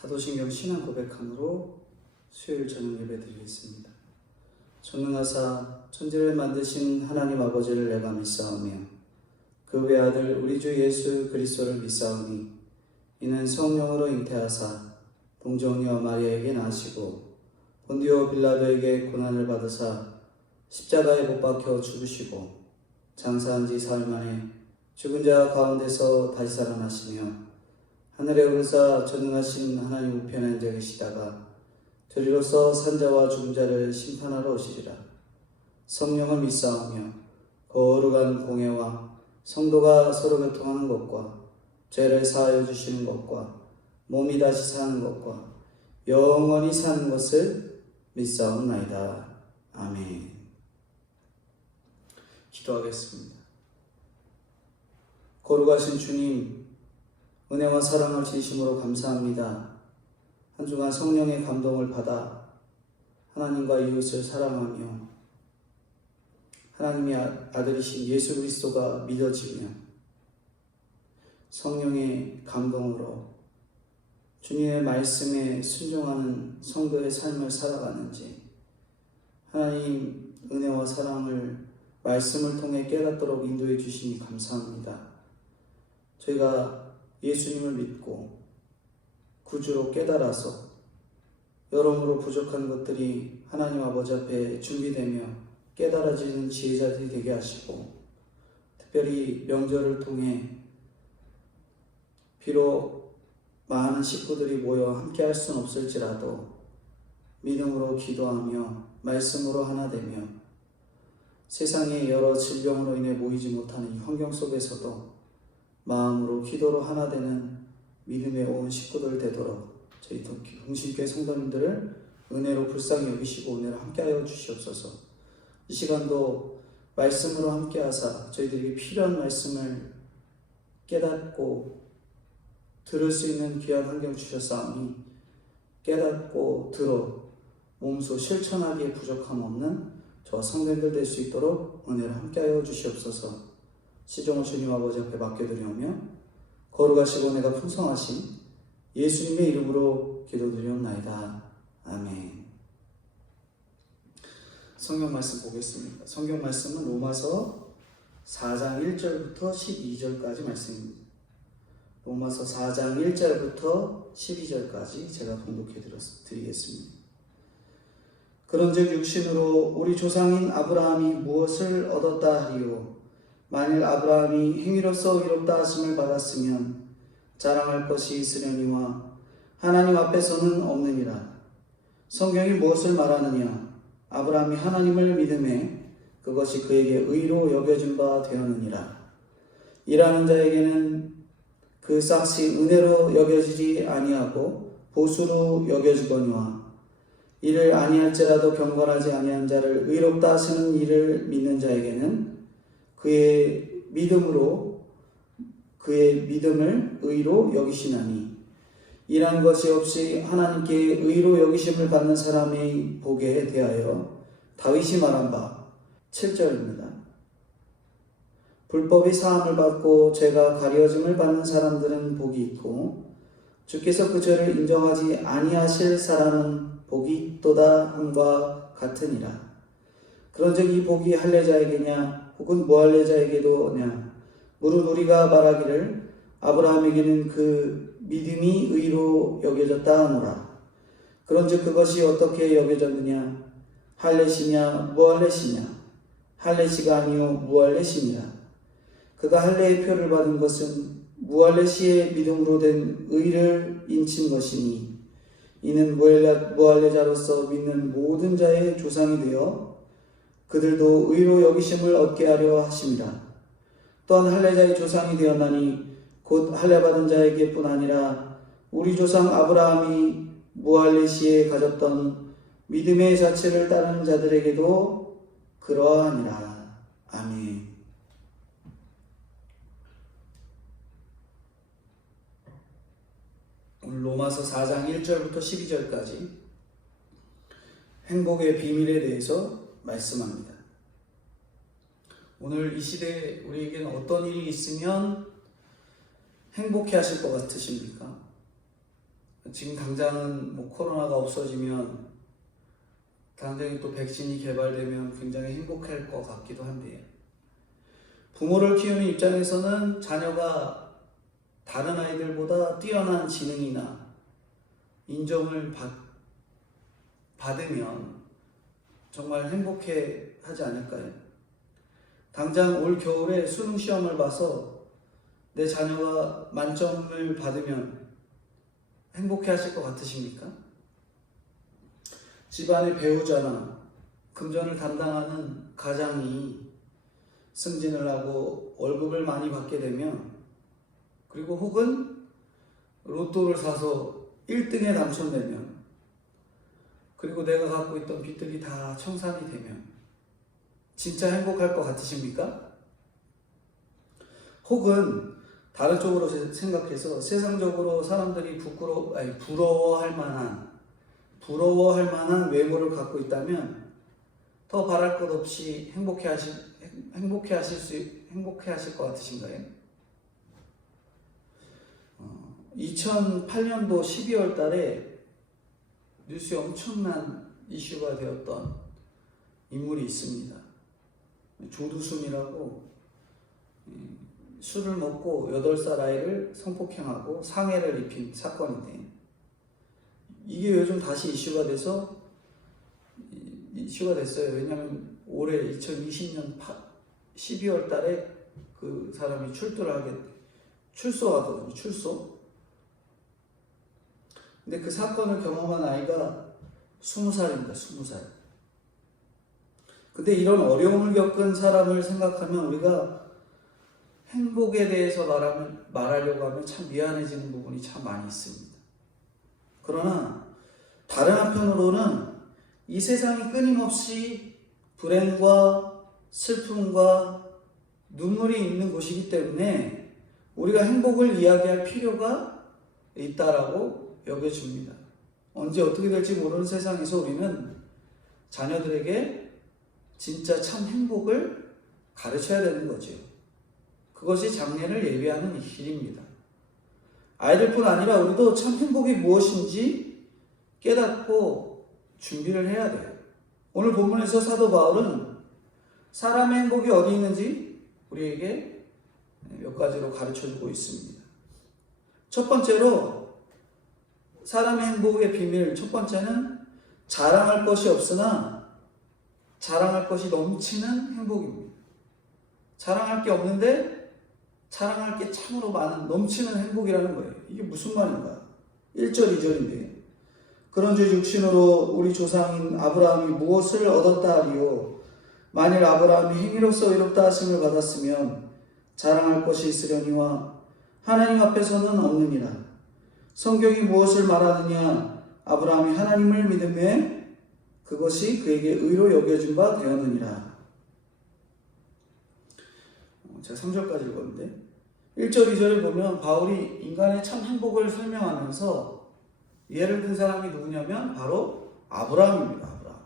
사도신경 신앙 고백함으로 수요일 저녁 예배 드리겠습니다. 전능하사 천지를 만드신 하나님 아버지를 내가 믿사오며 그 외아들 우리 주 예수 그리스도를 믿사오니 이는 성령으로 잉태하사 동정녀 마리아에게 나시고 본디오 빌라도에게 고난을 받으사 십자가에 못 박혀 죽으시고 장사한 지 사흘 만에 죽은 자 가운데서 다시 살아나시며 하늘에 오르사 전능하신 하나님 우편에 앉아 계시다가 저리로서 산자와 죽은 자를 심판하러 오시리라. 성령을 믿사오며 거룩한 공회와 성도가 서로 교통하는 것과 죄를 사하여 주시는 것과 몸이 다시 사는 것과 영원히 사는 것을 믿사옵나이다. 아멘. 기도하겠습니다. 거룩하신 주님, 은혜와 사랑을 진심으로 감사합니다. 한 주간 성령의 감동을 받아 하나님과 이웃을 사랑하며 하나님의 아들이신 예수 그리스도가 믿어지며 성령의 감동으로 주님의 말씀에 순종하는 성도의 삶을 살아가는지 하나님 은혜와 사랑을 말씀을 통해 깨닫도록 인도해 주시니 감사합니다. 저희가 예수님을 믿고 구주로 깨달아서 여러모로 부족한 것들이 하나님 아버지 앞에 준비되며 깨달아지는 지혜자들이 되게 하시고 특별히 명절을 통해 비록 많은 식구들이 모여 함께 할 수는 없을지라도 믿음으로 기도하며 말씀으로 하나 되며 세상의 여러 질병으로 인해 모이지 못하는 이 환경 속에서도 마음으로 기도로 하나 되는 믿음의 온 식구들 되도록 저희 동심교회 성도님들을 은혜로 불쌍히 여기시고 은혜로 함께하여 주시옵소서. 이 시간도 말씀으로 함께하사 저희들에게 필요한 말씀을 깨닫고 들을 수 있는 귀한 환경 주셨사오니 깨닫고 들어 몸소 실천하기에 부족함 없는 저와 성도님들 될 수 있도록 은혜로 함께하여 주시옵소서. 시종을 주님 아버지 앞에 맡겨드리오며 거룩하시고 은혜가 풍성하신 예수님의 이름으로 기도드리옵나이다. 아멘. 성경 말씀 보겠습니다. 성경 말씀은 로마서 4장 1절부터 12절까지 말씀입니다. 로마서 4장 1절부터 12절까지 제가 봉독해 드리겠습니다. 그런즉 육신으로 우리 조상인 아브라함이 무엇을 얻었다 하리요? 만일 아브라함이 행위로서 의롭다 하심을 받았으면 자랑할 것이 있으려니와 하나님 앞에서는 없느니라. 성경이 무엇을 말하느냐? 아브라함이 하나님을 믿음에 그것이 그에게 의로 여겨진 바 되었느니라. 일하는 자에게는 그 삭시 은혜로 여겨지지 아니하고 보수로 여겨지거니와 이를 아니할지라도 경건하지 아니한 자를 의롭다 하시는 이를 믿는 자에게는 그의 믿음을 의로 여기시나니 이란 것이 없이 하나님께 의로 여기심을 받는 사람의 복에 대하여 다윗이 말한 바 7절입니다. 불법이 사함을 받고 죄가 가려짐을 받는 사람들은 복이 있고 주께서 그 죄를 인정하지 아니하실 사람은 복이 있도다 함과 같으니라. 그런즉 이 복이 할례자에게냐 혹은 무할례자에게도냐? 무릇 우리가 말하기를 아브라함에게는 그 믿음이 의로 여겨졌다 하노라. 그런즉 그것이 어떻게 여겨졌느냐? 할례시냐 무할례시냐? 할례시가 아니요 무할례시니라. 그가 할례의 표를 받은 것은 무할례시의 믿음으로 된 의를 인친 것이니 이는 무할례자로서 믿는 모든 자의 조상이 되어 그들도 의로 여기심을 얻게 하려 하심이라. 또한 할례자의 조상이 되었나니 곧 할례받은 자에게뿐 아니라 우리 조상 아브라함이 무할례시에 가졌던 믿음의 자체를 따르는 자들에게도 그러하니라. 아멘. 오늘 로마서 4장 1절부터 12절까지 행복의 비밀에 대해서 말씀합니다. 오늘 이 시대에 우리에게는 어떤 일이 있으면 행복해 하실 것 같으십니까? 지금 당장은 뭐 코로나가 없어지면 당장에 또 백신이 개발되면 굉장히 행복할 것 같기도 한데요. 부모를 키우는 입장에서는 자녀가 다른 아이들보다 뛰어난 지능이나 인정을 받으면 정말 행복해 하지 않을까요? 당장 올 겨울에 수능 시험을 봐서 내 자녀가 만점을 받으면 행복해 하실 것 같으십니까? 집안의 배우자나 금전을 담당하는 가장이 승진을 하고 월급을 많이 받게 되면, 그리고 혹은 로또를 사서 1등에 당첨되면, 그리고 내가 갖고 있던 빚들이 다 청산이 되면 진짜 행복할 것 같으십니까? 혹은 다른 쪽으로 생각해서 세상적으로 사람들이 부러워할 만한 외모를 갖고 있다면 더 바랄 것 없이 행복해 하실 것 같으신가요? 2008년도 12월 달에 뉴스에 엄청난 이슈가 되었던 인물이 있습니다. 조두순이라고 술을 먹고 8살 아이를 성폭행하고 상해를 입힌 사건인데, 이게 요즘 다시 이슈가 됐어요. 왜냐하면 올해 2020년 12월 달에 그 사람이 출소하거든요. 출소. 근데 그 사건을 경험한 아이가 20살입니다. 20살. 근데 이런 어려움을 겪은 사람을 생각하면 우리가 행복에 대해서 말하려고 하면 참 미안해지는 부분이 참 많이 있습니다. 그러나 다른 한편으로는 이 세상이 끊임없이 불행과 슬픔과 눈물이 있는 곳이기 때문에 우리가 행복을 이야기할 필요가 있다라고 여겨집니다. 언제 어떻게 될지 모르는 세상에서 우리는 자녀들에게 진짜 참 행복을 가르쳐야 되는 거죠. 그것이 장래를 예비하는 길입니다. 아이들뿐 아니라 우리도 참 행복이 무엇인지 깨닫고 준비를 해야 돼요. 오늘 본문에서 사도 바울은 사람의 행복이 어디 있는지 우리에게 몇 가지로 가르쳐주고 있습니다. 첫 번째로 사람의 행복의 비밀, 첫 번째는 자랑할 것이 없으나 자랑할 것이 넘치는 행복입니다. 자랑할 게 없는데 자랑할 게 참으로 많은 넘치는 행복이라는 거예요. 이게 무슨 말인가? 1절, 2절인데 그런즉 육신으로 우리 조상인 아브라함이 무엇을 얻었다 하리요? 만일 아브라함이 행위로서 의롭다 하심을 받았으면 자랑할 것이 있으려니와 하나님 앞에서는 없느니라. 성경이 무엇을 말하느냐? 아브라함이 하나님을 믿음에 그것이 그에게 의로 여겨진 바 되었느니라. 제가 3절까지 읽었는데 1절, 2절을 보면 바울이 인간의 참 행복을 설명하면서 예를 든 사람이 누구냐면 바로 아브라함입니다. 아브라함.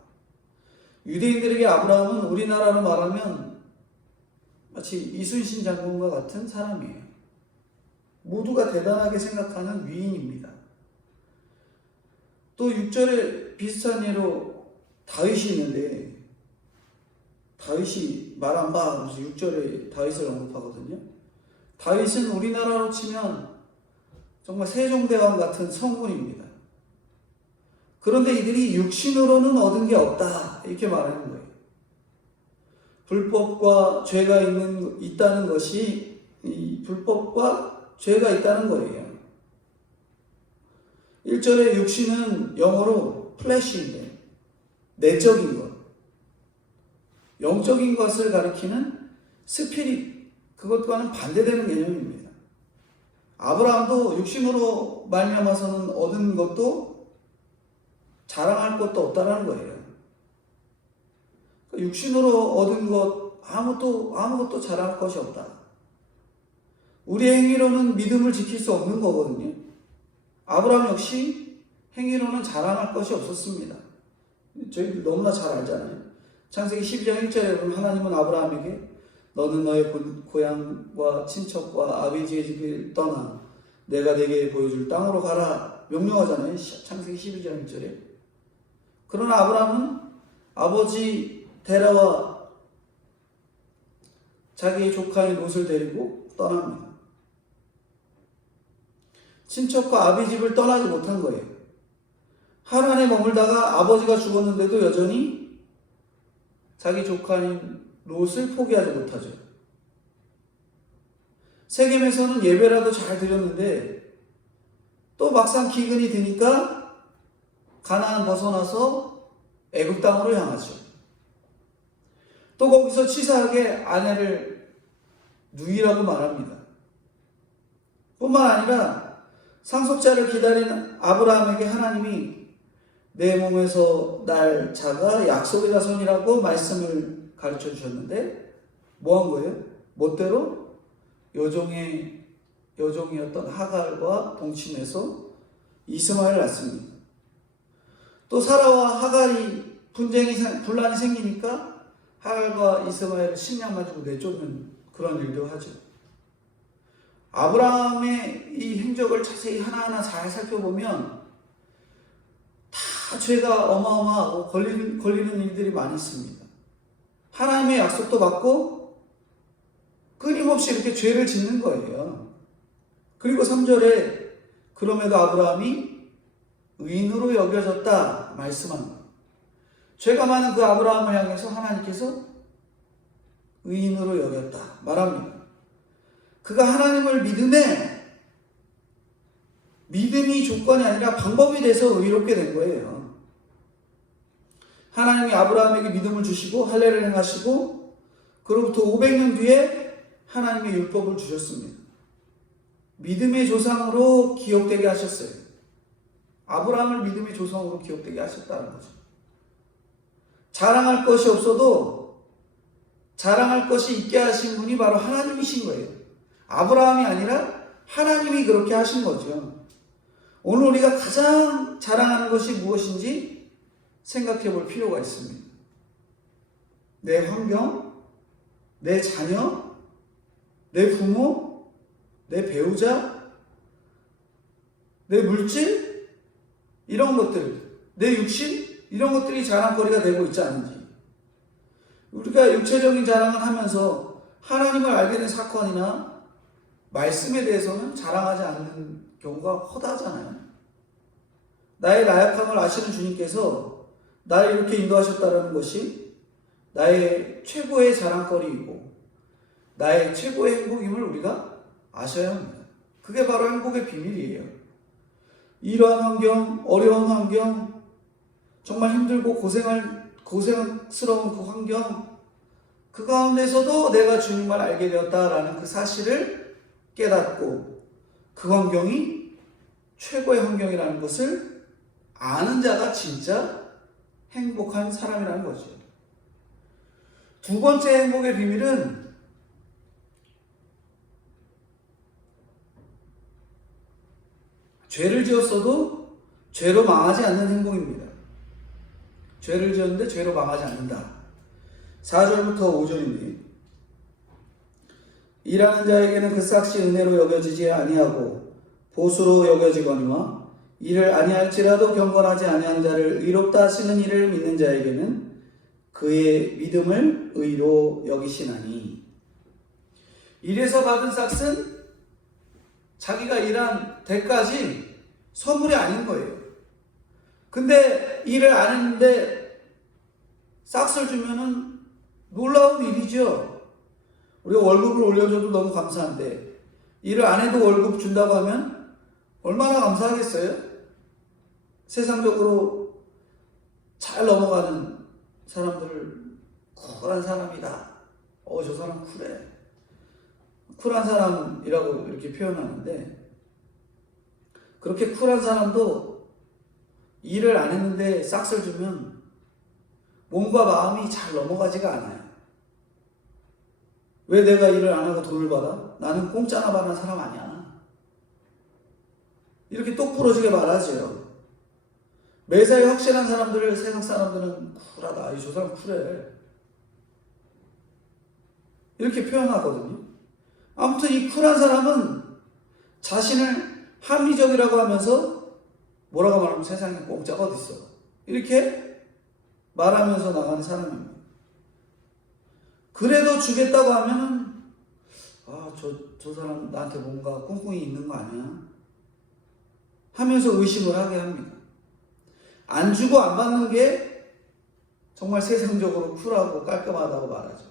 유대인들에게 아브라함은 우리나라로 말하면 마치 이순신 장군과 같은 사람이에요. 모두가 대단하게 생각하는 위인입니다. 또 6절에 비슷한 예로 다윗이 있는데 다윗이 말 안 봐 하면서 6절에 다윗을 언급하거든요. 다윗은 우리나라로 치면 정말 세종대왕 같은 성군입니다. 그런데 이들이 육신으로는 얻은 게 없다 이렇게 말하는 거예요. 불법과 죄가 있다는 것이 이 불법과 죄가 있다는 거예요. 1절에 육신은 영어로 플래시인데 내적인 것, 영적인 것을 가리키는 스피릿, 그것과는 반대되는 개념입니다. 아브라함도 육신으로 말미암아서는 얻은 것도 자랑할 것도 없다라는 거예요. 육신으로 얻은 것 아무것도 자랑할 것이 없다. 우리의 행위로는 믿음을 지킬 수 없는 거거든요. 아브라함 역시 행위로는 자랑할 것이 없었습니다. 저희들 너무나 잘 알잖아요. 창세기 12장 1절에 보면 하나님은 아브라함에게 너는 너의 고향과 친척과 아버지의 집을 떠나 내가 네게 보여줄 땅으로 가라 명령하잖아요. 창세기 12장 1절에. 그러나 아브라함은 아버지 데라와 자기의 조카인 롯을 데리고 떠납니다. 친척과 아비 집을 떠나지 못한 거예요. 하란에 머물다가 아버지가 죽었는데도 여전히 자기 조카인 롯을 포기하지 못하죠. 세겜에서는 예배라도 잘 드렸는데 또 막상 기근이 드니까 가나안 벗어나서 애굽 땅으로 향하죠. 또 거기서 치사하게 아내를 누이라고 말합니다. 뿐만 아니라 상속자를 기다리는 아브라함에게 하나님이 내 몸에서 날 자가 약속의 자손이라고 말씀을 가르쳐 주셨는데 뭐 한 거예요? 멋대로 여종이었던 하갈과 동침해서 이스마엘을 낳습니다. 또 사라와 하갈이 분란이 생기니까 하갈과 이스마엘을 식량 가지고 내쫓는 그런 일도 하죠. 아브라함의 이 행적을 자세히 하나하나 잘 살펴보면 다 죄가 어마어마하고 걸리는 일들이 많이 있습니다. 하나님의 약속도 받고 끊임없이 이렇게 죄를 짓는 거예요. 그리고 3절에 그럼에도 아브라함이 의인으로 여겨졌다 말씀한 거예요. 죄가 많은 그 아브라함을 향해서 하나님께서 의인으로 여겼다 말합니다. 그가 하나님을 믿음이 조건이 아니라 방법이 돼서 의롭게 된 거예요. 하나님이 아브라함에게 믿음을 주시고 할례를 행하시고 그로부터 500년 뒤에 하나님의 율법을 주셨습니다. 믿음의 조상으로 기억되게 하셨어요. 아브라함을 믿음의 조상으로 기억되게 하셨다는 거죠. 자랑할 것이 없어도 자랑할 것이 있게 하신 분이 바로 하나님이신 거예요. 아브라함이 아니라 하나님이 그렇게 하신 거죠. 오늘 우리가 가장 자랑하는 것이 무엇인지 생각해 볼 필요가 있습니다. 내 환경, 내 자녀, 내 부모, 내 배우자, 내 물질, 이런 것들, 내 육신, 이런 것들이 자랑거리가 되고 있지 않은지. 우리가 육체적인 자랑을 하면서 하나님을 알게 된 사건이나 말씀에 대해서는 자랑하지 않는 경우가 허다하잖아요. 나의 나약함을 아시는 주님께서 나를 이렇게 인도하셨다는 것이 나의 최고의 자랑거리이고 나의 최고의 행복임을 우리가 아셔야 합니다. 그게 바로 행복의 비밀이에요. 이러한 환경, 어려운 환경, 정말 힘들고 고생스러운 그 환경, 그 가운데서도 내가 주님을 알게 되었다라는 그 사실을 깨닫고 그 환경이 최고의 환경이라는 것을 아는 자가 진짜 행복한 사람이라는 거죠. 두 번째 행복의 비밀은 죄를 지었어도 죄로 망하지 않는 행복입니다. 죄를 지었는데 죄로 망하지 않는다. 4절부터 5절인데 일하는 자에게는 그 삭시 은혜로 여겨지지 아니하고 보수로 여겨지거니와 이를 아니할지라도 경건하지 아니한 자를 의롭다 하시는 이를 믿는 자에게는 그의 믿음을 의로 여기시나니. 일에서 받은 삭은 자기가 일한 대까지 선물이 아닌 거예요. 근데 일을 안 했는데 싹을 주면은 놀라운 일이죠. 우리가 월급을 올려줘도 너무 감사한데 일을 안 해도 월급 준다고 하면 얼마나 감사하겠어요? 세상적으로 잘 넘어가는 사람들을 쿨한 사람이다. 저 사람 쿨해. 쿨한 사람이라고 이렇게 표현하는데 그렇게 쿨한 사람도 일을 안 했는데 싹을 주면 몸과 마음이 잘 넘어가지가 않아요. 왜 내가 일을 안 하고 돈을 받아? 나는 공짜나 받는 사람 아니야. 이렇게 똑부러지게 말하죠. 매사에 확실한 사람들을 세상 사람들은 쿨하다. 저 사람 쿨해. 이렇게 표현하거든요. 아무튼 이 쿨한 사람은 자신을 합리적이라고 하면서 뭐라고 말하면 세상에 공짜가 어디 있어. 이렇게 말하면서 나가는 사람입니다. 그래도 주겠다고 하면은 저 사람 나한테 뭔가 꿍꿍이 있는 거 아니야? 하면서 의심을 하게 합니다. 안 주고 안 받는 게 정말 세상적으로 쿨하고 깔끔하다고 말하죠.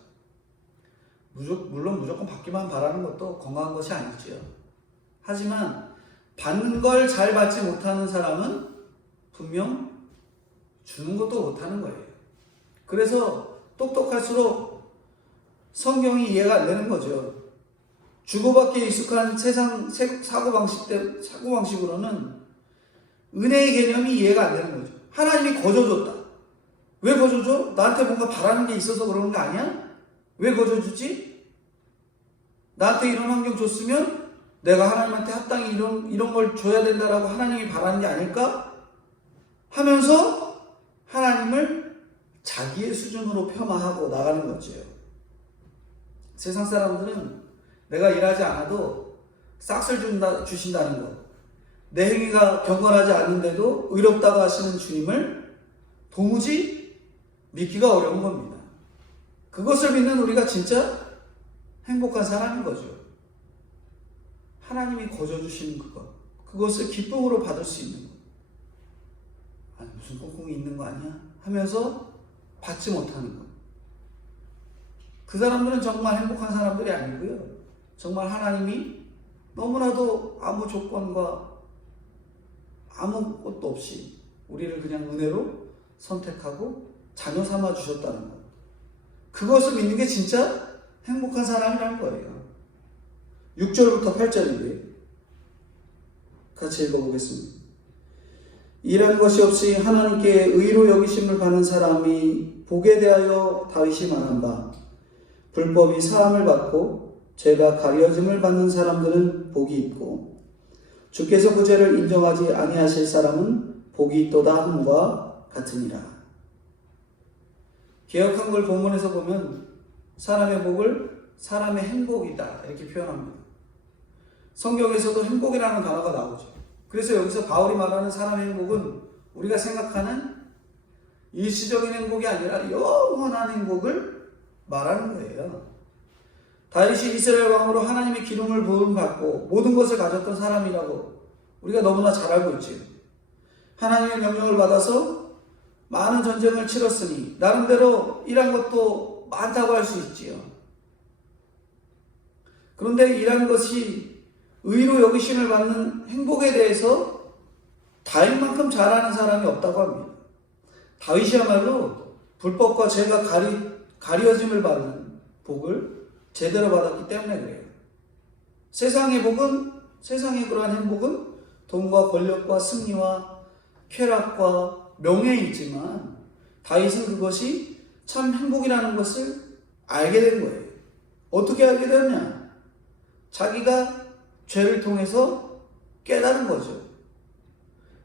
물론 무조건 받기만 바라는 것도 건강한 것이 아니지요. 하지만 받는 걸 잘 받지 못하는 사람은 분명 주는 것도 못하는 거예요. 그래서 똑똑할수록 성경이 이해가 안 되는 거죠. 주고받기에 익숙한 세상 사고방식으로는 은혜의 개념이 이해가 안 되는 거죠. 하나님이 거저줬다. 왜 거저줘? 나한테 뭔가 바라는 게 있어서 그러는 거 아니야? 왜 거저주지? 나한테 이런 환경 줬으면 내가 하나님한테 합당히 이런 걸 줘야 된다라고 하나님이 바라는 게 아닐까? 하면서 하나님을 자기의 수준으로 폄하하고 나가는 거죠. 세상 사람들은 내가 일하지 않아도 싹을 주신다는 것, 내 행위가 경건하지 않는데도 의롭다고 하시는 주님을 도무지 믿기가 어려운 겁니다. 그것을 믿는 우리가 진짜 행복한 사람인 거죠. 하나님이 거저주시는 그것을 기쁨으로 받을 수 있는 것. 아니 무슨 꿍꿍이 있는 거 아니야? 하면서 받지 못하는 것. 그 사람들은 정말 행복한 사람들이 아니고요. 정말 하나님이 너무나도 아무 조건과 아무것도 없이 우리를 그냥 은혜로 선택하고 자녀 삼아 주셨다는 것. 그것을 믿는 게 진짜 행복한 사람이라는 거예요. 6절부터 8절인데 같이 읽어보겠습니다. 일한 것이 없이 하나님께 의로 여기심을 받는 사람이 복에 대하여 다윗이 말한 바 불법이 사함을 받고 죄가 가려짐을 받는 사람들은 복이 있고 주께서 그 죄를 인정하지 아니하실 사람은 복이 있도다 함과 같으니라. 개역 한글 본문에서 보면 사람의 복을 사람의 행복이다 이렇게 표현합니다. 성경에서도 행복이라는 단어가 나오죠. 그래서 여기서 바울이 말하는 사람의 행복은 우리가 생각하는 일시적인 행복이 아니라 영원한 행복을 말하는 거예요. 다윗이 이스라엘 왕으로 하나님의 기름을 부음받고 모든 것을 가졌던 사람이라고 우리가 너무나 잘 알고 있죠. 하나님의 명령을 받아서 많은 전쟁을 치렀으니 나름대로 일한 것도 많다고 할 수 있지요. 그런데 일한 것이 의로 여기심을 받는 행복에 대해서 다윗만큼 잘하는 사람이 없다고 합니다. 다윗이야말로 불법과 죄가 가려짐을 받는 복을 제대로 받았기 때문에 그래요. 세상의 그러한 행복은 돈과 권력과 승리와 쾌락과 명예이지만 다윗은 그것이 참 행복이라는 것을 알게 된 거예요. 어떻게 알게 되었냐? 자기가 죄를 통해서 깨달은 거죠.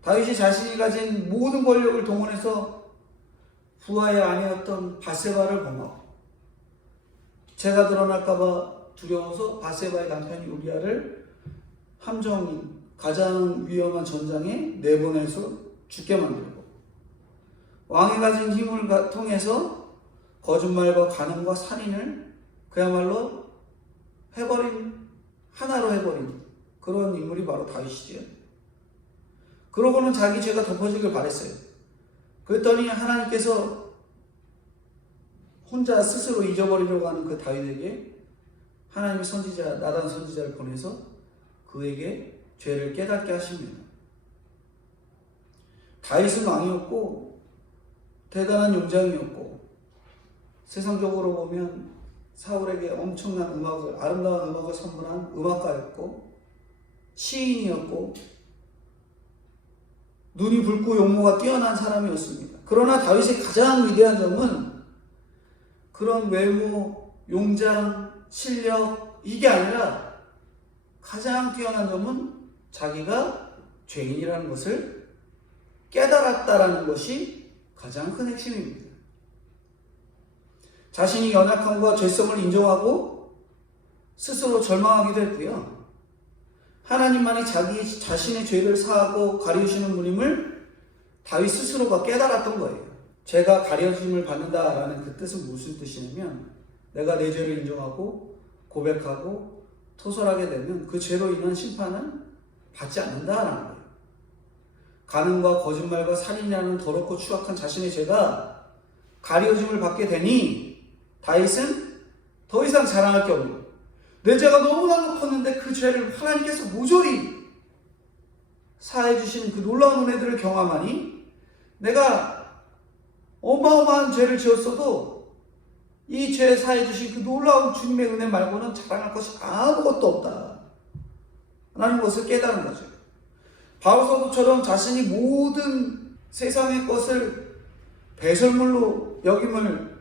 다윗이 자신이 가진 모든 권력을 동원해서 부하의 아내였던 밧세바를 범하고 죄가 드러날까봐 두려워서 밧세바의 남편이 우리아를 함정인 가장 위험한 전장에 내보내서 죽게 만들고 왕이 가진 힘을 통해서 거짓말과 간음과 살인을 그야말로 하나로 해버린 그런 인물이 바로 다윗이지요. 그러고는 자기 죄가 덮어지길 바랬어요. 그랬더니 하나님께서 혼자 스스로 잊어버리려고 하는 그 다윗에게 하나님의 선지자 나단 선지자를 보내서 그에게 죄를 깨닫게 하십니다. 다윗은 왕이었고 대단한 용장이었고 세상적으로 보면 사울에게 엄청난 아름다운 음악을 선물한 음악가였고 시인이었고 눈이 붉고 용모가 뛰어난 사람이었습니다. 그러나 다윗의 가장 위대한 점은 그런 외모, 용장, 실력 이게 아니라 가장 뛰어난 점은 자기가 죄인이라는 것을 깨달았다라는 것이 가장 큰 핵심입니다. 자신이 연약함과 죄성을 인정하고 스스로 절망하기도 했고요. 하나님만이 자기 자신의 죄를 사하고 가리우시는 분임을 다윗 스스로가 깨달았던 거예요. 죄가 가려짐을 받는다라는 그 뜻은 무슨 뜻이냐면 내가 내 죄를 인정하고 고백하고 토설하게 되면 그 죄로 인한 심판은 받지 않는다라는 거예요. 간음과 거짓말과 살인이라는 더럽고 추악한 자신의 죄가 가려짐을 받게 되니 다윗은 더 이상 자랑할 게 없는 거예요. 내 죄가 너무나 높았는데 그 죄를 하나님께서 모조리 사해 주신 그 놀라운 은혜들을 경험하니 내가 어마어마한 죄를 지었어도 이 죄 사해 주신 그 놀라운 주님의 은혜 말고는 자랑할 것이 아무것도 없다 라는 것을 깨달은 거죠. 바울 사도처럼 자신이 모든 세상의 것을 배설물로 여김을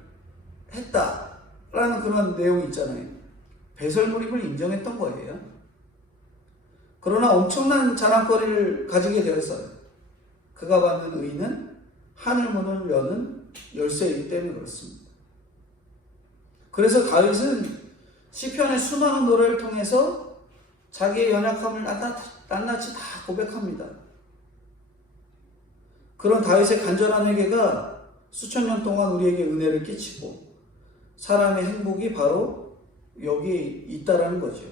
했다라는 그런 내용이 있잖아요. 배설물임을 인정했던 거예요. 그러나 엄청난 자랑거리를 가지게 되었어요. 그가 받는 의는 하늘 문을 여는 열쇠이기 때문에 그렇습니다. 그래서 다윗은 시편의 수많은 노래를 통해서 자기의 연약함을 낱낱이 다 고백합니다. 그런 다윗의 간절한 회개가 수천 년 동안 우리에게 은혜를 끼치고 사람의 행복이 바로 여기 있다라는 거죠.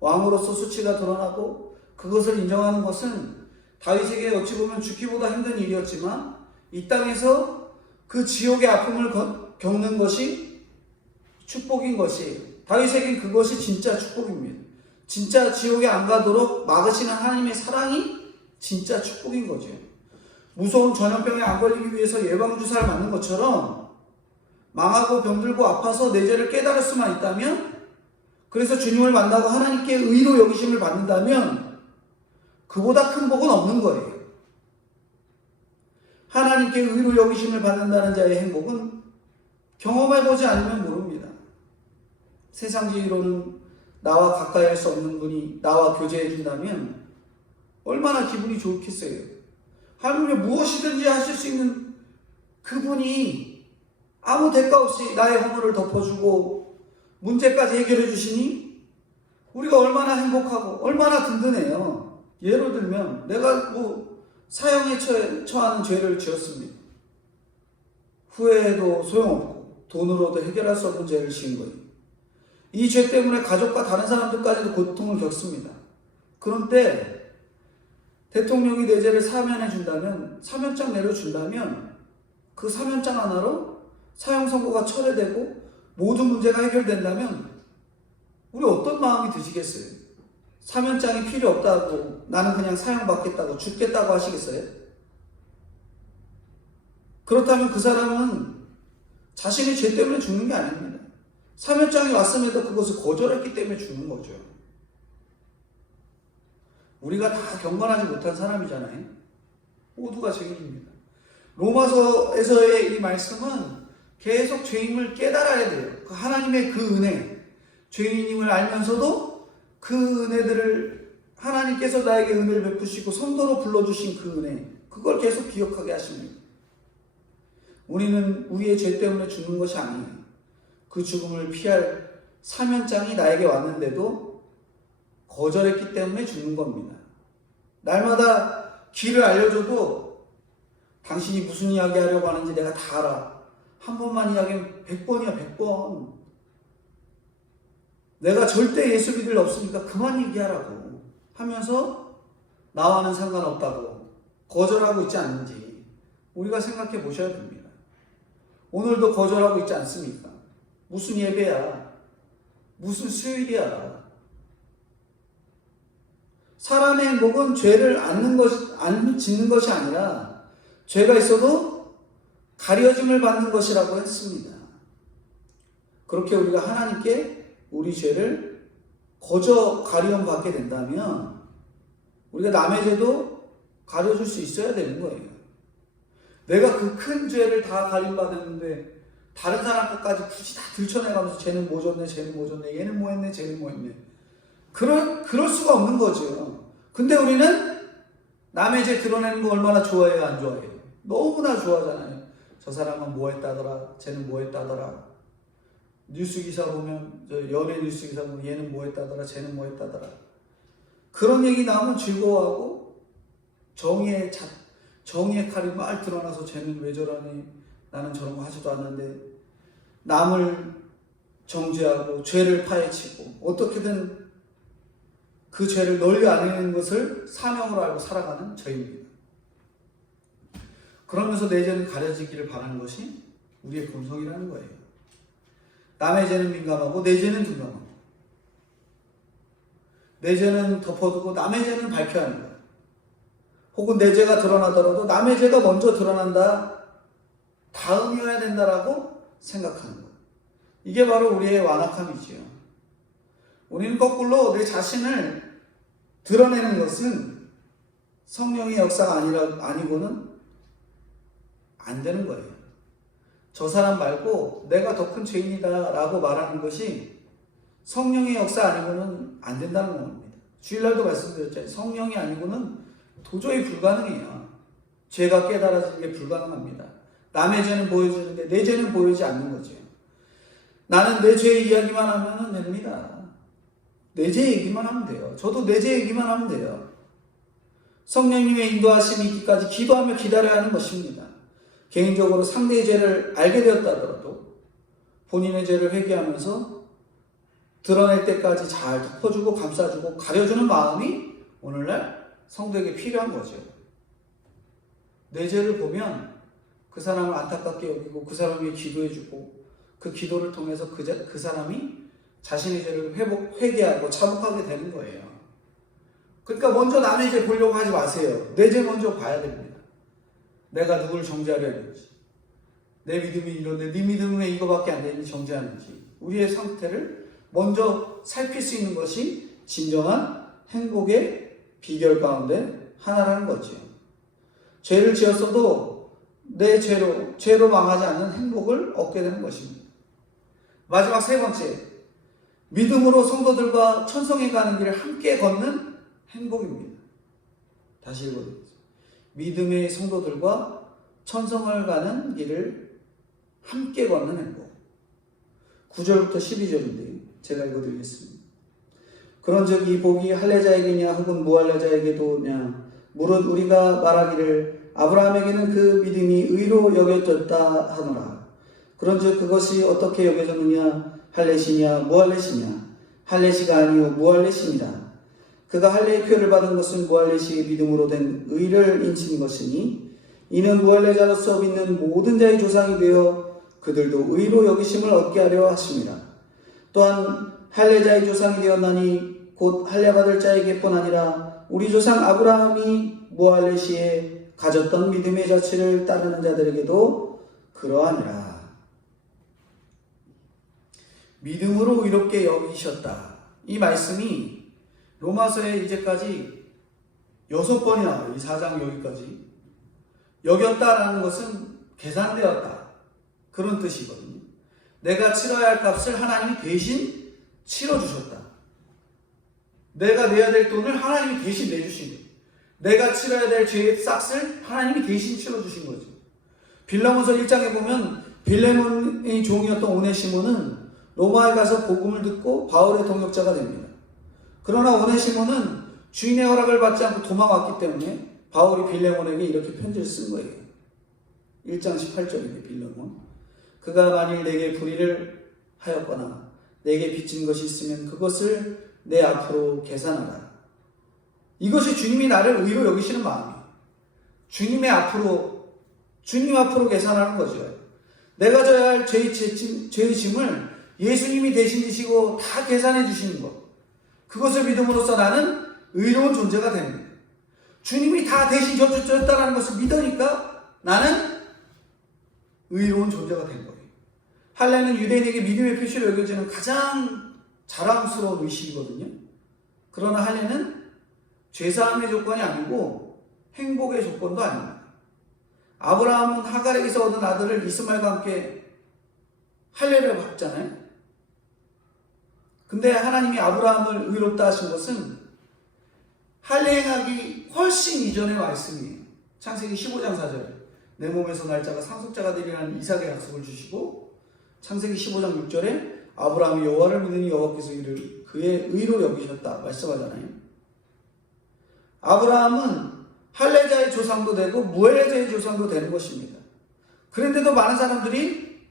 왕으로서 수치가 드러나고 그것을 인정하는 것은 다윗에게 어찌 보면 죽기보다 힘든 일이었지만 이 땅에서 그 지옥의 아픔을 겪는 것이 축복인 것이 다윗에겐 그것이 진짜 축복입니다. 진짜 지옥에 안 가도록 막으시는 하나님의 사랑이 진짜 축복인 거죠. 무서운 전염병에 안 걸리기 위해서 예방주사를 맞는 것처럼 망하고 병들고 아파서 내 죄를 깨달을 수만 있다면 그래서 주님을 만나고 하나님께 의로 여기심을 받는다면 그보다 큰 복은 없는 거예요. 하나님께 의로 여기심을 받는다는 자의 행복은 경험해보지 않으면 모릅니다. 세상지휘로는 나와 가까이 할 수 없는 분이 나와 교제해 준다면 얼마나 기분이 좋겠어요. 하나님의 무엇이든지 하실 수 있는 그분이 아무 대가 없이 나의 허물을 덮어주고 문제까지 해결해 주시니 우리가 얼마나 행복하고 얼마나 든든해요. 예를 들면 내가 사형에 처하는 죄를 지었습니다. 후회해도 소용없고 돈으로도 해결할 수 없는 죄를 지은 거예요. 이 죄 때문에 가족과 다른 사람들까지도 고통을 겪습니다. 그런데 대통령이 내 죄를 사면해 준다면, 사면장 내려준다면 그 사면장 하나로 사형 선고가 철회되고 모든 문제가 해결된다면 우리 어떤 마음이 드시겠어요? 사면장이 필요 없다고 나는 그냥 사형 받겠다고 죽겠다고 하시겠어요? 그렇다면 그 사람은 자신의 죄 때문에 죽는 게 아닙니다. 사면장이 왔음에도 그것을 거절했기 때문에 죽는 거죠. 우리가 다 경건하지 못한 사람이잖아요. 모두가 죄인입니다. 로마서에서의 이 말씀은 계속 죄임을 깨달아야 돼요. 하나님의 그 은혜, 죄인임을 알면서도 그 은혜들을 하나님께서 나에게 은혜를 베푸시고 성도로 불러주신 그 은혜, 그걸 계속 기억하게 하십니다. 우리는 우리의 죄 때문에 죽는 것이 아니에요. 그 죽음을 피할 사면장이 나에게 왔는데도 거절했기 때문에 죽는 겁니다. 날마다 길을 알려줘도 당신이 무슨 이야기 하려고 하는지 내가 다 알아. 한 번만 이야기하면 100번이야 100번. 내가 절대 예수 믿을 일 없으니까 그만 얘기하라고 하면서 나와는 상관없다고 거절하고 있지 않는지 우리가 생각해 보셔야 됩니다. 오늘도 거절하고 있지 않습니까? 무슨 예배야? 무슨 수요일이야? 사람의 행복은 죄를 안 짓는 것이 아니라 죄가 있어도 가려짐을 받는 것이라고 했습니다. 그렇게 우리가 하나님께 우리 죄를 거저 가리움 받게 된다면 우리가 남의 죄도 가려줄 수 있어야 되는 거예요. 내가 그 큰 죄를 다 가림받았는데 다른 사람 것까지 굳이 다 들춰내가면서 쟤는 뭐 줬네, 쟤는 뭐 줬네, 얘는 뭐 했네, 쟤는 뭐 했네. 그럴 수가 없는 거죠. 근데 우리는 남의 죄 드러내는 거 얼마나 좋아해요, 안 좋아해요? 너무나 좋아하잖아요. 저 사람은 뭐 했다더라, 쟤는 뭐 했다더라. 뉴스 기사 보면, 연예 뉴스 기사 보면 얘는 뭐 했다더라, 쟤는 뭐 했다더라. 그런 얘기 나오면 즐거워하고 정의의 칼이 막 드러나서 쟤는 왜 저러니, 나는 저런 거 하지도 않는데, 남을 정죄하고 죄를 파헤치고 어떻게든 그 죄를 널리 아는 것을 사명으로 알고 살아가는 저입니다. 그러면서 내 죄는 가려지기를 바라는 것이 우리의 본성이라는 거예요. 남의 죄는 민감하고 내 죄는 둔감하고, 내 죄는 덮어두고 남의 죄는 밝혀야 하는 거예요. 혹은 내 죄가 드러나더라도 남의 죄가 먼저 드러난다, 다음이어야 된다라고 생각하는 거예요. 이게 바로 우리의 완악함이지요. 우리는 거꾸로 내 자신을 드러내는 것은 성령의 역사가 아니고는 안 되는 거예요. 저 사람 말고 내가 더 큰 죄인이다 라고 말하는 것이 성령의 역사 아니고는 안 된다는 겁니다. 주일날도 말씀드렸잖아요. 성령이 아니고는 도저히 불가능해요. 죄가 깨달아지는 게 불가능합니다. 남의 죄는 보여주는데 내 죄는 보이지 않는 거죠. 나는 내 죄 이야기만 하면 됩니다. 내 죄 얘기만 하면 돼요. 저도 내 죄 얘기만 하면 돼요. 성령님의 인도하심이 있기까지 기도하며 기다려야 하는 것입니다. 개인적으로 상대의 죄를 알게 되었다 하더라도 본인의 죄를 회개하면서 드러낼 때까지 잘 덮어주고 감싸주고 가려주는 마음이 오늘날 성도에게 필요한 거죠. 내 죄를 보면 그 사람을 안타깝게 여기고 그 사람이 기도해주고 그 기도를 통해서 그 사람이 자신의 죄를 회개하고 자복하게 되는 거예요. 그러니까 먼저 남의 죄 보려고 하지 마세요. 내 죄 먼저 봐야 됩니다. 내가 누구를 정죄하려 했는지, 내 믿음이 이런데 네 믿음은 왜 이거밖에 안 되니 정죄하는지, 우리의 상태를 먼저 살필 수 있는 것이 진정한 행복의 비결 가운데 하나라는 거죠. 죄를 지었어도 내 죄로 망하지 않는 행복을 얻게 되는 것입니다. 마지막 세 번째, 믿음으로 성도들과 천성에 가는 길을 함께 걷는 행복입니다. 다시 읽어드리겠습니다. 믿음의 성도들과 천성을 가는 길을 함께 걷는 행복. 9절부터 12절인데 제가 읽어드리겠습니다. 그런즉 이 복이 할례자에게냐 혹은 무할례자에게도냐, 무릇 우리가 말하기를 아브라함에게는 그 믿음이 의로 여겨졌다 하노라. 그런즉 그것이 어떻게 여겨졌느냐, 할례시냐 무할례시냐, 할례시가 아니요 무할례시니라. 그가 할례의 표를 받은 것은 무할례시의 믿음으로 된 의를 인친 것이니, 이는 무할례자로서 믿는 모든 자의 조상이 되어 그들도 의로 여기심을 얻게 하려 하심이라. 또한 할례자의 조상이 되었나니 곧 할례받을 자에게뿐 아니라 우리 조상 아브라함이 무할례시에 가졌던 믿음의 자체를 따르는 자들에게도 그러하니라. 믿음으로 의롭게 여기셨다. 이 말씀이 로마서에 이제까지 6번이 나와요. 이 4장 여기까지. 여겼다라는 것은 계산되었다, 그런 뜻이거든요. 내가 치러야 할 값을 하나님이 대신 치러주셨다. 내가 내야 될 돈을 하나님이 대신 내주신 거예요. 내가 치러야 될 죄의 싹을 하나님이 대신 치러주신 거죠. 빌라몬서 1장에 보면 빌레몬의 종이었던 오네시모는 로마에 가서 복음을 듣고 바울의 동역자가 됩니다. 그러나 오네시모는 주인의 허락을 받지 않고 도망왔기 때문에 바울이 빌레몬에게 이렇게 편지를 쓴 거예요. 1장 18절인데 빌레몬, 그가 만일 내게 불의를 하였거나 내게 빚진 것이 있으면 그것을 내 앞으로 계산하라. 이것이 주님이 나를 의로 여기시는 마음이에요. 주님 앞으로 계산하는 거죠. 내가 져야 할 죄의 짐을 예수님이 대신 지시고 다 계산해 주시는 것, 그것을 믿음으로써 나는 의로운 존재가 됩니다. 주님이 다 대신 져줬다는 것을 믿으니까 나는 의로운 존재가 된 거예요. 할례는 유대인에게 믿음의 표시로 여겨지는 가장 자랑스러운 의식이거든요. 그러나 할례는 죄사함의 조건이 아니고 행복의 조건도 아닙니다. 아브라함은 하갈에게서 얻은 아들을 이스마엘과 함께 할례를 받잖아요. 근데 하나님이 아브라함을 의롭다 하신 것은 할례 행하기 훨씬 이전의 말씀이에요. 창세기 15장 4절에 내 몸에서 날짜가 상속자가 되리라는 이삭의 약속을 주시고, 창세기 15장 6절에 아브라함이 여호와를 믿으니 여호와께서 이를 그의 의로 여기셨다 말씀하잖아요. 아브라함은 할례자의 조상도 되고 무할례자의 조상도 되는 것입니다. 그런데도 많은 사람들이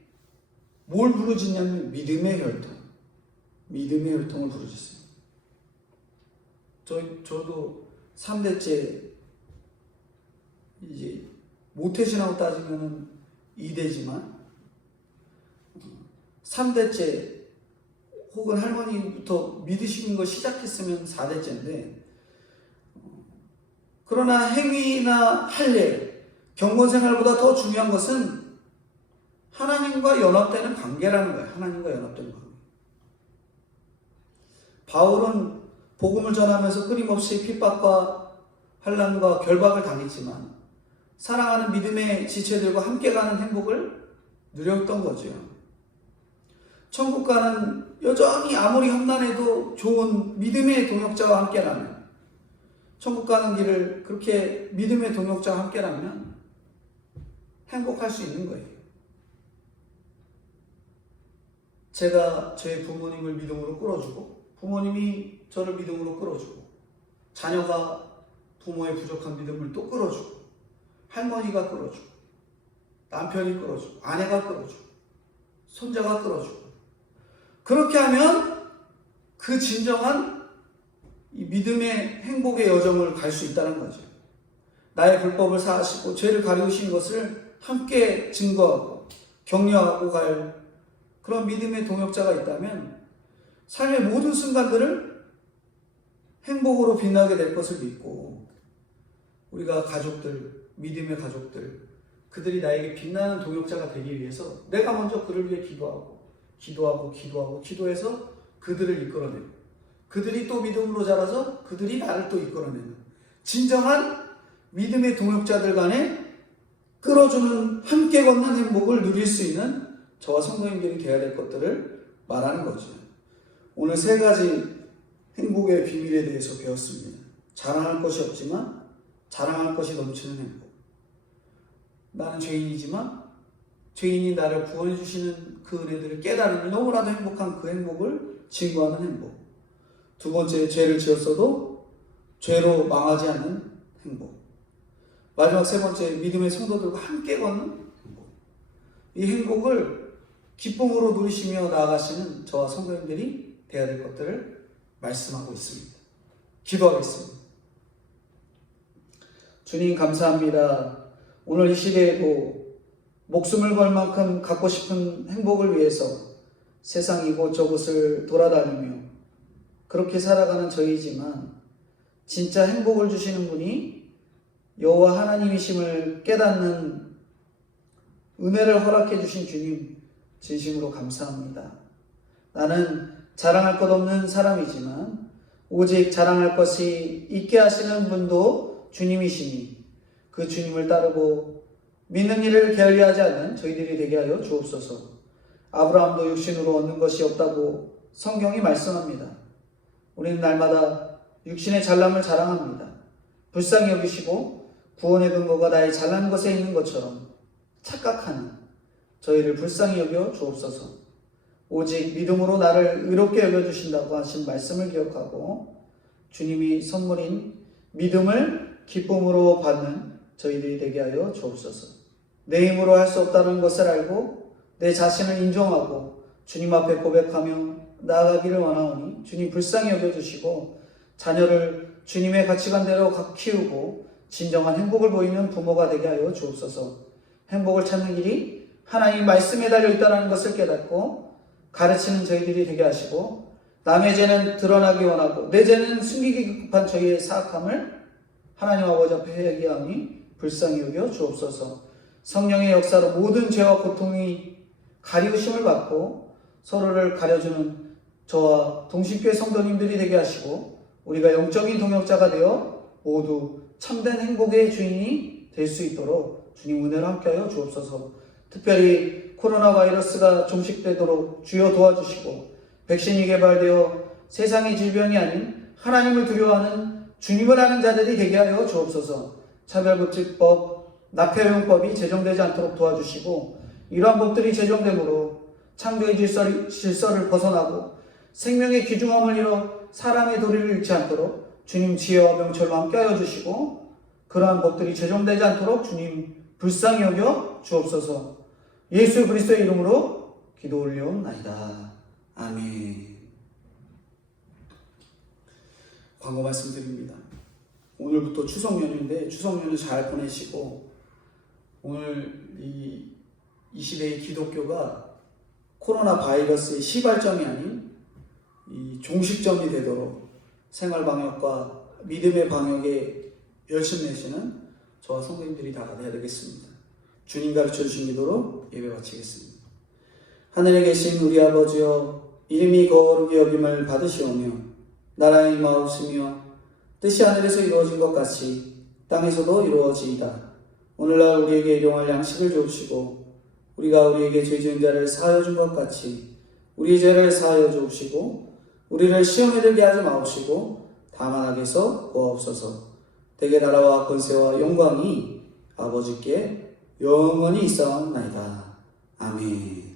뭘 부르짖냐면 믿음의 혈통, 믿음의 혈통을 부르짖습니다. 저도 3대째 이제 모태신앙으로 따지면 2대지만 3대째 혹은 할머니부터 믿으시는 거 시작했으면 4대째인데, 그러나 행위나 할례, 경건생활보다 더 중요한 것은 하나님과 연합되는 관계라는 거예요. 하나님과 연합되는 관계. 바울은 복음을 전하면서 끊임없이 핍박과 환난과 결박을 당했지만 사랑하는 믿음의 지체들과 함께 가는 행복을 누렸던 거죠. 천국 가는 여전히 아무리 험난해도 좋은 믿음의 동역자와 함께라면, 천국 가는 길을 그렇게 믿음의 동역자와 함께라면 행복할 수 있는 거예요. 제가 저희 부모님을 믿음으로 끌어주고 부모님이 저를 믿음으로 끌어주고 자녀가 부모의 부족한 믿음을 또 끌어주고 할머니가 끌어주고 남편이 끌어주고 아내가 끌어주고 손자가 끌어주고, 그렇게 하면 그 진정한 이 믿음의 행복의 여정을 갈 수 있다는 거죠. 나의 불법을 사하시고 죄를 가리우신 것을 함께 증거하고 격려하고 갈 그런 믿음의 동역자가 있다면 삶의 모든 순간들을 행복으로 빛나게 될 것을 믿고, 우리가 가족들, 믿음의 가족들, 그들이 나에게 빛나는 동역자가 되기 위해서 내가 먼저 그를 위해 기도해서 그들을 이끌어내고, 그들이 또 믿음으로 자라서 그들이 나를 또 이끌어내는 진정한 믿음의 동역자들 간에 끌어주는, 함께 걷는 행복을 누릴 수 있는 저와 성도님들이 되어야 될 것들을 말하는 거죠. 오늘 3가지 행복의 비밀에 대해서 배웠습니다. 자랑할 것이 없지만 자랑할 것이 넘치는 행복. 나는 죄인이지만 죄인이 나를 구원해 주시는 그 은혜들을 깨달으니 너무나도 행복한 그 행복을 증거하는 행복. 2번째, 죄를 지었어도 죄로 망하지 않는 행복. 마지막 3번째, 믿음의 성도들과 함께 걷는 행복. 이 행복을 기쁨으로 누리시며 나아가시는 저와 성도님들이 되어야 될 것들을 말씀하고 있습니다. 기도하겠습니다. 주님 감사합니다. 오늘 이 시대에도 목숨을 걸 만큼 갖고 싶은 행복을 위해서 세상 이곳저곳을 돌아다니며 그렇게 살아가는 저희지만, 진짜 행복을 주시는 분이 여호와 하나님이심을 깨닫는 은혜를 허락해 주신 주님, 진심으로 감사합니다. 나는 자랑할 것 없는 사람이지만 오직 자랑할 것이 있게 하시는 분도 주님이시니 그 주님을 따르고 믿는 일을 게을리하지 않는 저희들이 되게 하여 주옵소서. 아브라함도 육신으로 얻는 것이 없다고 성경이 말씀합니다. 우리는 날마다 육신의 잘남을 자랑합니다. 불쌍히 여기시고 구원의 근거가 나의 잘난 것에 있는 것처럼 착각하는 저희를 불쌍히 여겨 주옵소서. 오직 믿음으로 나를 의롭게 여겨주신다고 하신 말씀을 기억하고 주님이 선물인 믿음을 기쁨으로 받는 저희들이 되게 하여 주옵소서. 내 힘으로 할 수 없다는 것을 알고 내 자신을 인정하고 주님 앞에 고백하며 나아가기를 원하오니 주님 불쌍히 여겨주시고 자녀를 주님의 가치관대로 키우고 진정한 행복을 보이는 부모가 되게 하여 주옵소서. 행복을 찾는 길이 하나님 말씀에 달려있다는 것을 깨닫고 가르치는 저희들이 되게 하시고, 남의 죄는 드러나기 원하고 내 죄는 숨기기 급한 저희의 사악함을 하나님 아버지 앞에 회개하오니 불쌍히 여겨 주옵소서. 성령의 역사로 모든 죄와 고통이 가리우심을 받고 서로를 가려주는 저와 동신교회 성도님들이 되게 하시고, 우리가 영적인 동역자가 되어 모두 참된 행복의 주인이 될 수 있도록 주님 은혜를 함께하여 주옵소서. 특별히 코로나 바이러스가 종식되도록 주여 도와주시고, 백신이 개발되어 세상의 질병이 아닌 하나님을 두려워하는 주님을 아는 자들이 되게 하여 주옵소서. 차별금지법, 납폐용법이 제정되지 않도록 도와주시고, 이러한 법들이 제정되므로 창조의 질서를 벗어나고 생명의 귀중함을 잃어 사람의 도리를 잃지 않도록 주님 지혜와 명철로 함께하여 주시고 그러한 법들이 제정되지 않도록 주님 불쌍히 여겨 주옵소서. 예수 그리스도의 이름으로 기도 올려옵나이다. 아멘. 광고 말씀드립니다. 오늘부터 추석 연휴인데 추석 연휴 잘 보내시고 오늘 이 시대의 기독교가 코로나 바이러스의 시발점이 아닌 이 종식점이 되도록 생활 방역과 믿음의 방역에 열심 내시는 저와 성도님들이 다 되어야 되겠습니다. 주님 가르쳐 주신 기도로 예배 마치겠습니다. 하늘에 계신 우리 아버지여, 이름이 거룩히 여김을 받으시오며 나라의 임하옵시며 뜻이 하늘에서 이루어진 것 같이 땅에서도 이루어지이다. 오늘날 우리에게 일용할 양식을 주옵시고 우리가 우리에게 죄 지은 자를 사하여 준 것 같이 우리 죄를 사하여 주옵시고 우리를 시험에 들게 하지 마옵시고 다만 악에서 구하옵소서. 대개 나라와 권세와 영광이 아버지께 영원히 있사옵나이다. 아멘.